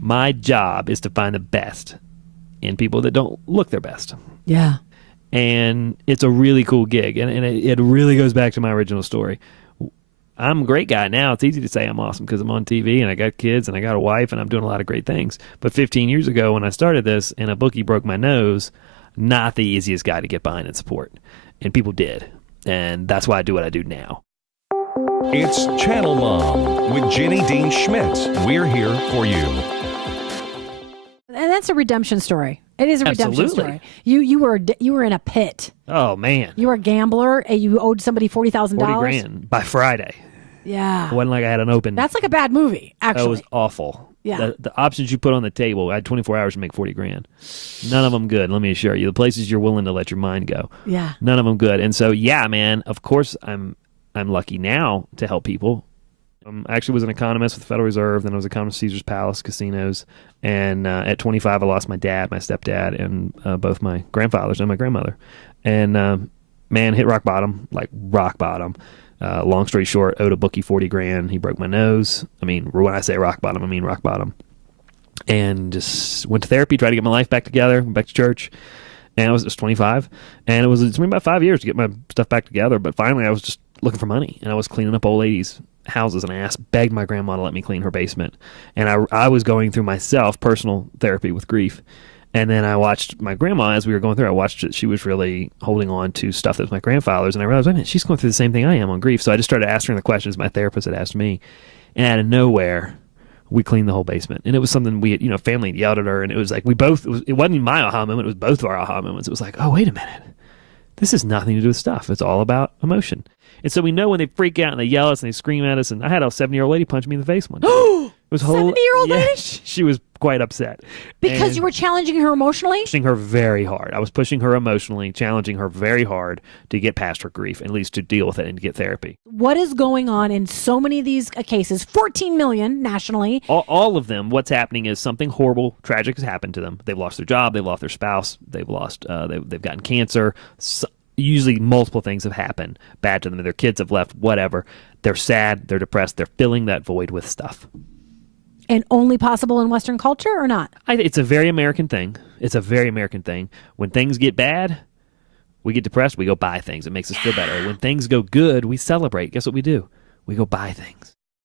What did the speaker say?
My job is to find the best in people that don't look their best. Yeah. And it's a really cool gig. And it really goes back to my original story. I'm a great guy now. It's easy to say I'm awesome because I'm on TV and I got kids and I got a wife and I'm doing a lot of great things. But 15 years ago when I started this and a bookie broke my nose, not the easiest guy to get behind and support. And people did. And that's why I do what I do now. It's Channel Mom with Jenny Dean Schmidt. We're here for you. And that's a redemption story. It is a redemption Absolutely. story. You were in a pit. Oh, man. You were a gambler and you owed somebody $40,000. $40,000 by Friday. Yeah. It wasn't like I had an open. That's like a bad movie, actually. That was awful. Yeah. The options you put on the table, I had 24 hours to make $40,000. None of them good, let me assure you. The places you're willing to let your mind go. Yeah. None of them good. And so, yeah, man, of course I'm lucky now to help people. I actually was an economist with the Federal Reserve, then I was an economist at Caesar's Palace casinos. And at 25, I lost my dad, my stepdad, and both my grandfathers and my grandmother. And, man, hit rock bottom, like rock bottom. Long story short, owed a bookie $40,000. He broke my nose. I mean, when I say rock bottom, I mean rock bottom. And just went to therapy, tried to get my life back together, went back to church. And I was just 25. And it took me about 5 years to get my stuff back together. But finally, I was just looking for money. And I was cleaning up old ladies' houses. And I begged my grandma to let me clean her basement. And I was going through myself personal therapy with grief. And then I watched my grandma as we were going through. I watched that she was really holding on to stuff that was my grandfather's. And I realized, wait a minute, she's going through the same thing I am on grief. So I just started asking her the questions my therapist had asked me. And out of nowhere, we cleaned the whole basement. And it was something we had, family had yelled at her. And it was like, it wasn't even my aha moment. It was both of our aha moments. It was like, oh, wait a minute. This has nothing to do with stuff. It's all about emotion. And so we know when they freak out and they yell at us and they scream at us. And I had a 70-year-old lady punch me in the face one day. It was 70-year-old lady? She was quite upset. Because you were challenging her emotionally? Pushing her very hard. I was pushing her emotionally, challenging her very hard to get past her grief, at least to deal with it and to get therapy. What is going on in so many of these cases? 14 million nationally. All of them, what's happening is something horrible, tragic has happened to them. They've lost their job, they've lost their spouse, they've gotten cancer. Usually multiple things have happened bad to them. Their kids have left, whatever. They're sad, they're depressed, they're filling that void with stuff. And only possible in Western culture or not? It's a very American thing. It's a very American thing. When things get bad, we get depressed, we go buy things. It makes us feel better. When things go good, we celebrate. Guess what we do? We go buy things.